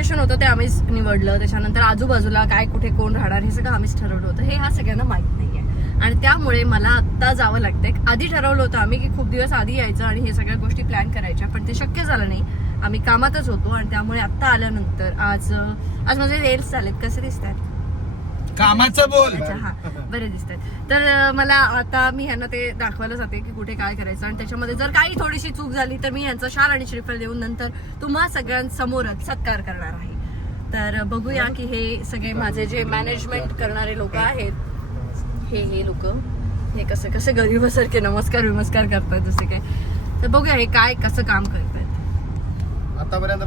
Location होतं ते आम्हीच निवडलं. त्याच्यानंतर आजूबाजूला काय कुठे कोण राहणार हे सगळं आम्हीच ठरवलं होतं. हे हा सगळ्यांना माहीत नाहीये. आणि त्यामुळे मला आत्ता जावं लागतंय. आधी ठरवलं होतं आम्ही की खूप दिवस आधी यायचं आणि हे सगळ्या गोष्टी प्लॅन करायच्या पण ते शक्य झालं नाही. आम्ही कामातच होतो आणि त्यामुळे आत्ता आल्यानंतर आज आज माझे रेल्स झालेत. कसे दिसत आहेत कामाचं बोल. अच्छा हा. बरे दिसतात तर अं, मला आता मी ह्यांना ते दाखवायला जाते की कुठे काय करायचं आणि त्याच्यामध्ये जर काही थोडीशी चूक झाली तर मी यांचा शाल आणि श्रीफल देऊन नंतर तुम्हा सगळ्यांसमोरच सत्कार करणार आहे. तर बघूया की हे सगळे माझे जे मॅनेजमेंट करणारे लोक आहेत हे हे लोक हे कसे कसे गरीबासारखे नमस्कार विमस्कार करतात जसे काय. तर बघूया हे काय कसं काम करतात आतापर्यंत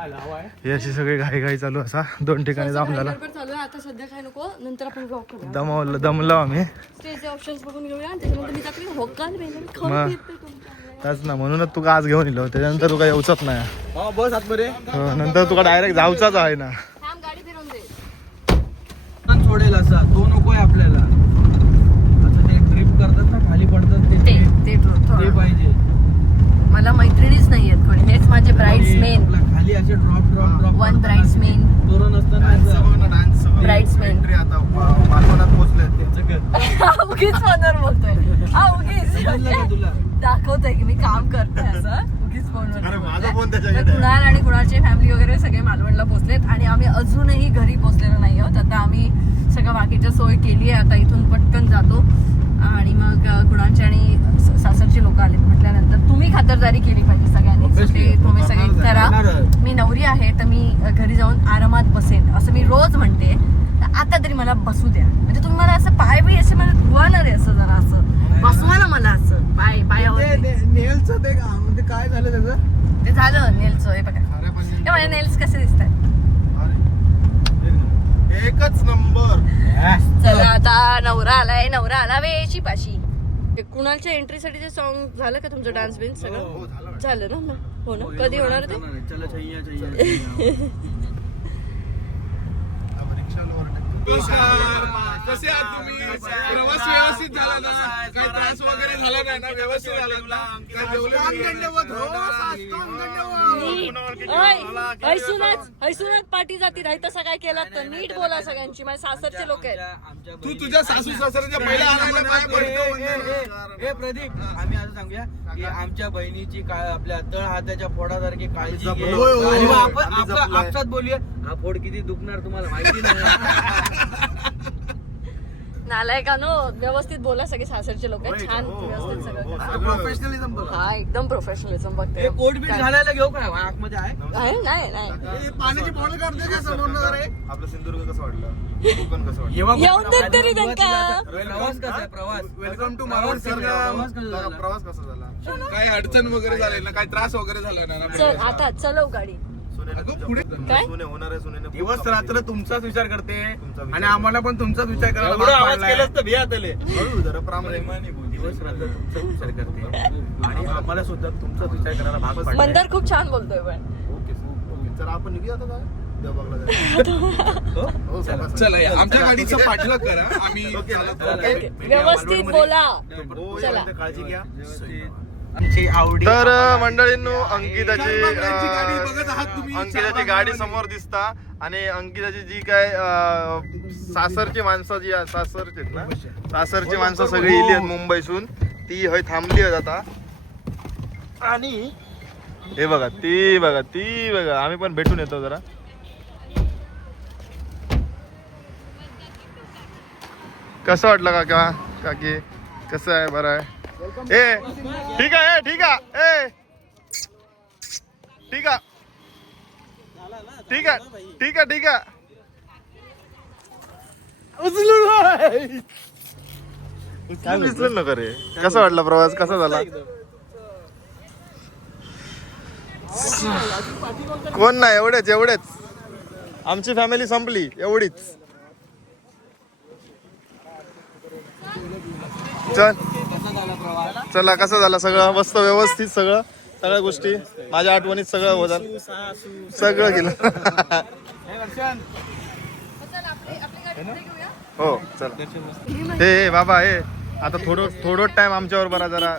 ही अशी सगळी घाई घाई चालू असा. दोन ठिकाणी जाऊन झाला. गडबड चालू आहे. आता सध्या काय नको नंतर आपण ब्लॉक करूया. दमवलं दमलो आम्ही. स्टेजचे ऑप्शन्स बघून घेऊया. आणि त्याच्यानंतर मी त्यातली होकाल बेल मग. खाऊन घेते तुमच्यामुळे. त्याच ना म्हणूनच तुका आज घेऊन येलो. त्याच्यानंतर तुका येऊचच नाही. हो बस आतमध्ये. हो, नंतर तुका डायरेक्ट जाऊचाच आहे ना. थांब गाडी फिरवून दे. पण सोडेल असा. तो नकोय आपल्याला. आता ते ट्रिप करतात ना खाली पडतात ते ते पाहिजे. मला मैत्रिणीच नाही आहेत कोणी. हेच माझे ब्राईड्स मेन आपला खाली असे drop drop drop one brides main तोरण असताना डान्स Bridesmaid. एंट्री आता मा- मालवणात पोहोचले उगीच फोनवर बोलतोय. हा उगीच. समजलं का तुला? दाखवतोय की मी काम करते असं. उगीच अरे माझा फोनवर फोन त्याच्याकडे आहे. कुणाल आणि कुणालची फॅमिली वगैरे सगळे मालवणला पोहोचलेत आणि आम्ही अजूनही घरी पोहोचलेलो नाही आहोत आता आम्ही सगळं बाकीच्या सोय केली आहे. आता इथून पटकन जातो. आणि मग कुणालचे आणि सासरचे लोक आलेत म्हटल्यानंतर तुम्ही खातरदारी केली पाहिजे सगळ्यांनी. तुम्ही सगळे करा. मी नवरी आहे तर मी घरी जाऊन आरामात बसेन असं मी रोज म्हणते. तर आता तरी मला बसू द्या. म्हणजे तुम्ही मला असं पाय बी असे मला धुवाणार आहे असं जरा असं. बसवा ना मला असं. पाय पायावर नेलचं ते का- म्हणजे काय झालं त्याचं? ते झालं नेल्सचं हे बघा. अरे पण हे माझे नेल्स कसे दिसत आहेत अरे. एकच नंबर. चला आलाय नवरा आला वेशी पाशी कुणालच्या एंट्रीसाठी जे सॉन्ग झालं का तुमचं डान्स बिन्स हो, सगळं झालं. ना? हो ना? कधी होणार ते? कसे आहात तुम्ही प्रवास व्यवस्थित झाला ना काही त्रास वगैरे झाला नाही ना व्यवस्थित झाला काय हैसूनच पाठी जाती नाही तसं काय केलं तर नीट बोला सगळ्यांची माझ्या सासरचे लोक आहेत. तू तुझ्या सासू सासऱ्याच्या पहिल्या आणायला पाय पडतो वंदन. ए प्रदीप आम्ही असं सांगूया की आमच्या बहिणीची काय आपल्या तळ हाताच्या फोडासारखी काळजी. आपण आम्ही आपलं जपलंय. आपसात बोलूया हा फोड किती दुखणार तुम्हाला माहिती नाही. नालायकानो व्यवस्थित बोला सगळे सासरचे लोक. आहेत छान हो, व्यवस्थित सगळं करा. प्रोफेशनलिझम बघा. हा एकदम प्रोफेशनलिझम बघते. हे कोट बीट घालायला घेऊ का? आतमध्ये आहे. नाही नाही. नाही पाण्याची बॉटल काढते का समोर आपलं सिंधुदुर्ग कसं वाटलं कोकण कसं वाटलं येवा येऊन तरी त्यांका. प्रवास कसा आहे प्रवास वेलकम टू प्रवास कसा झाला? प्रवास कसा झाला? काही अडचण वगैरे झाली ना? काही त्रास वगैरे झाला ना? चल आता चलव गाडी. सुनेने अगं, तुमच्या- पुढे- काय? सुने होणार आहे सुनेने दिवस रात्र तुमचाच विचार करते आणि आम्हाला पण तुमचाच विचार करायला एवढा भाग आवाज पाडलाय. केलास तर भिया तले हळू जरा प्रामाणिक. दिवस रात्र तुमचाच विचार करते. आणि आम्हाला सुद्धा तुमचाच विचार करायला भाग. मंदार खूप छान बोलतोय पण. Okay okay. चला आपण निघूया आता जायचं. हो, चला, या. आमच्या गाडीचा पाठलाग करा. आम्ही ओके. व्यवस्थित बोला. हो, चला. काळजी घ्या. आमची आवडी तर मंडळींनो अंकिताची चारबागांची गाडी बघत आहात अं, तुम्ही. अंकिताची गाडी समोर दिसता. आणि अंकिताची जी काय अं, सासरची माणसं जी आहे, सासरची आहेत ना? सासरची माणसं सगळी इली आहेत मुंबईसून ती हय थांबली आहेत आता. आणि? हे बघा ती बघा ती बघा. आम्ही पण भेटून येतो जरा. कसं वाटलं काका? काकी कसं आहे? बरं आहे. ए ठीक आहे ए, ठीक आहे ए. ठीक आहे. ठीक आहे ठीक आहे ठीक आहे. उचलून उचलून नका रे. कसा वाटला प्रवास? कसा झाला? कोण नाही एवढेच एवढेच. आमची फॅमिली संपली एवढीच. चल. चला कसं झालं सगळं? मस्त व्यवस्थित सगळं. सगळ्या गोष्टी. माझ्या आठवणीत सगळं होतात सगळं केलं हो चला हे हे, बाबा हे. आता थोडं थोडं टाइम आमच्यावर बरा जरा.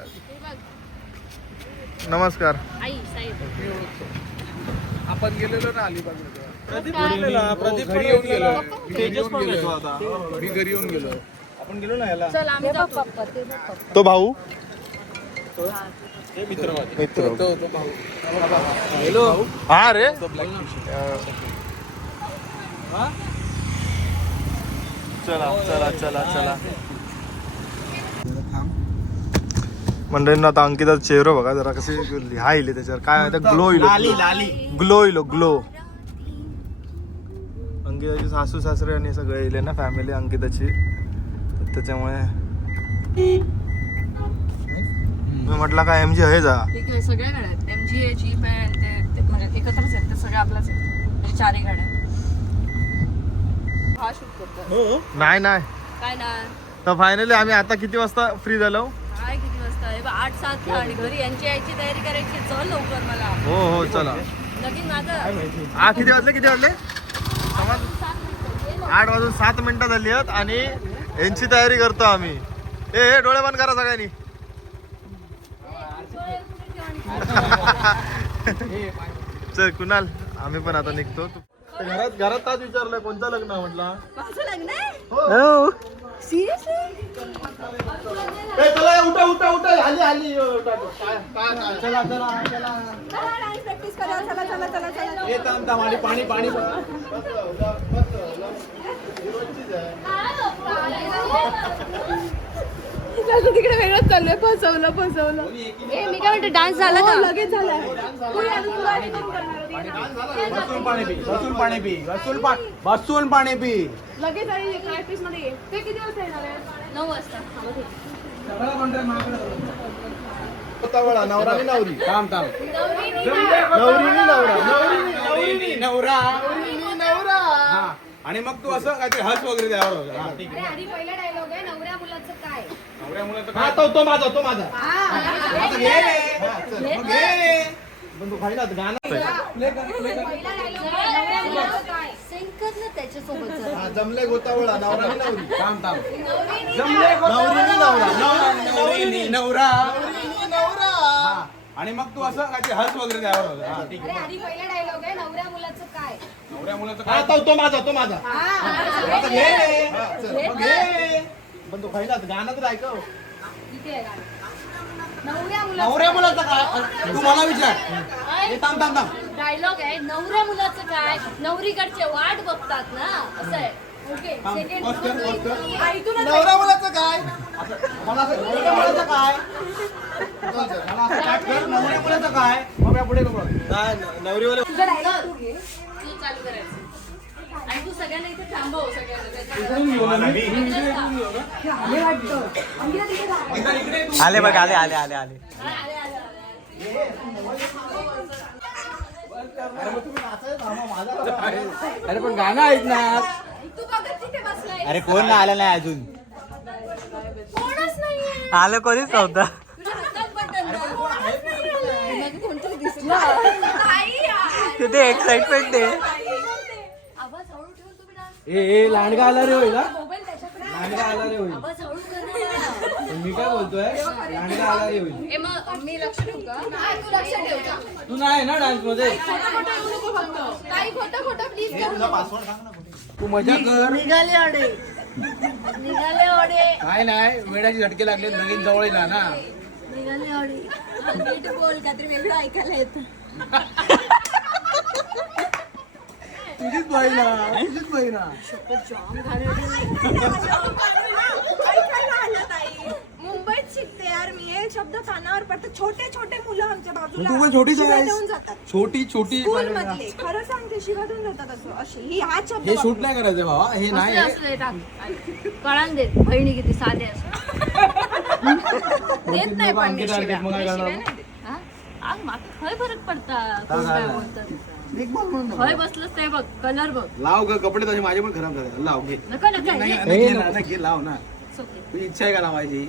नमस्कार. आपण गेलेलो ना अलिबागला तेव्हा. प्रदीप प्रदीप हो, घरी येऊन. गेलो. मी घरी येऊन गेलो. आपण गेलो ना याला? चल आम्ही जातो. तो भाऊ? हे मित्र माझे. मित्र. तो तो भाऊ. हॅलो हा रे. तो ब्लॅक टी चला चला चला चला. मंडळींना आता अंकिता चेहरा बघा जरा कसे लिहा येईल त्याच्यावर. काय ग्लो लाली येईल लाली ग्लो येईल ग्लो अंकिताची सासू सासरे आणि सगळे येले ना फॅमिली अंकिताची. त्याच्यामुळे. मी म्हटलं काय एम जी आहे जा. ठीक आहे सगळ्या गाड्या आहेत. एम जी आहे जीप आहे आणि ते- म्हणजे एकत्रच आहेत. ते सगळे आपल्याच आहेत. म्हणजे चारही गाड्या हा शूट करतो हो? नाही नाही. काय ना तर फायनली आम्ही आता किती वाजता फ्री झालो? काय किती वाजता? आहे बा, आठ सात आणि घरी यांची यायची तयारी करायची चल लवकर मला. हो हो चला. लगीन माझं. हा किती वाजले किती वाजले? आठ वाजून सात मिनिटं झाली आहेत आणि यांची तयारी करतो आम्ही. ए हे डोळे बंद करा सगळ्यांनी. चल कुणाल? आम्ही पण आता निघतो. तू- घरात घरात ताच विचारलंय कोणतं लग्न म्हटलं? माझं लग्न आहे? हो. सिरियसली ए, चला उठा उठा उठा. आली आली. उठा, काय काय काय? चला चला चला. प्रॅक्टिस करा चला चला चला चला हे थांब थांब. आणि पाणी पाणी तिकडे वेगळंच चाललंय फसवलं फसवलं ए मी काय म्हणते डान्स झाला का लगेच झाला बसून पाणी पी बसून पाणी पी बसून बसून पाणी पी. लगेच आणि प्रॅक्टिसमध्ये ये. ते किती वाजता येणार आहे? नऊ वाजता. वळा नवरानी नवरी. थांब थांब. नवरीनी नवरा. नवरीनी नवरीनी नवरा. नवरीनी नवरा. हा आणि मग तू असं काहीतरी हस वगैरे द्यावर. हा ठीक आहे. आधी पहिला डायलॉग आहे. नवऱ्या मुलाचं काय? नवऱ्या मुलाचं हा काय? तो तो माझा तो माझा. मग रे. हा, जमले गोतावळा नवरानी नवरी थांब थांब. जमले गो- नवरीनी नवरा. हा. आणि मग तू असं काहीतरी हस वगैरे द्यावर होतं. हा ठीक आहे. आधी पहिला डायलॉग आहे नवऱ्या मुलाचं काय? नवऱ्या मुलाचं काय? तो तो माझा तो माझा. पण तू फायदा गाणं तर ऐकव इथे आहे गाणं. नवऱ्या नवऱ्या मुलाचं काय? तू मला विचार. हे थांब थांब थांब. डायलॉग आहे नवऱ्या मुलाचं काय? नवरीकडचे वाट बघतात ना? असं आहे. ओके. सेकंड नवरा मुलाचं काय? मला असं नवऱ्या मुलाचं काय? मला असं स्टार्ट कर नवऱ्या मुलाचं काय? मग या पुढे नवरीवाले तुझा डायलॉग तू चालू करायचं. आणि तू सगळ्यांना इथे थांबव सगळ्यांना. आले बघ आले आले आले आले. अरे पण गाणं ऐक ना. तू बघत तिथे बसलाय अरे कोण ना आलं नाही अजून? आलं कोणीच नव्हतं. यार. तिथे एक्साइटमेंट आहे. ए ए लांडगा आला रे होईल लांडगा आला रे होईल मी काय बोलतोय? लांडगा आला रे होईल. ए मग मी लक्ष ठेवू का? तू लक्ष ठेव का तू नाही ना डान्समध्ये? खोटं खोटं येऊ नको फक्त काही खोटं खोटं प्लीज करू नको. तू मजा कर. निघाले ओढे निघाले ओढे काय नाही. वेळाची झटके लागले लगीन जवळ येणार ना. निघाले ओढे नीट बोल काहीतरी वेगळं ऐकायला येतं. तुझीच बहिणा तुझीच बहिणा मुंबईत शिकते यार मी. हे शब्द कानावर पडतात. छोटे छोटे मुलं आमच्या बाजूला. तू पण छोटीच शिव्या आहेस. देऊन जातात. छोटी छोटी स्कूल मधले. खरं सांगते शिव्या देऊन जातात असं. अशी ही शब्द हे शूट नाही करायचं भावा. हे नाही. असले असले टाक. कळान देत. बहिणी किती साधे असं देत नाही पण मी शिव्या. मग काय मी शिव्या करणार? नाही देत. हा? आग माका खय फरक पडता. कोण काय बोलतं खय बसलंच ते बघ कलर बघ. लाव ग कपडे तसे माझे पण खराब झाले. लाव घे. नका नका नाही. नाही, घे ना, नाही, घे लाव ना. तुझी इच्छा आहे का लावायची?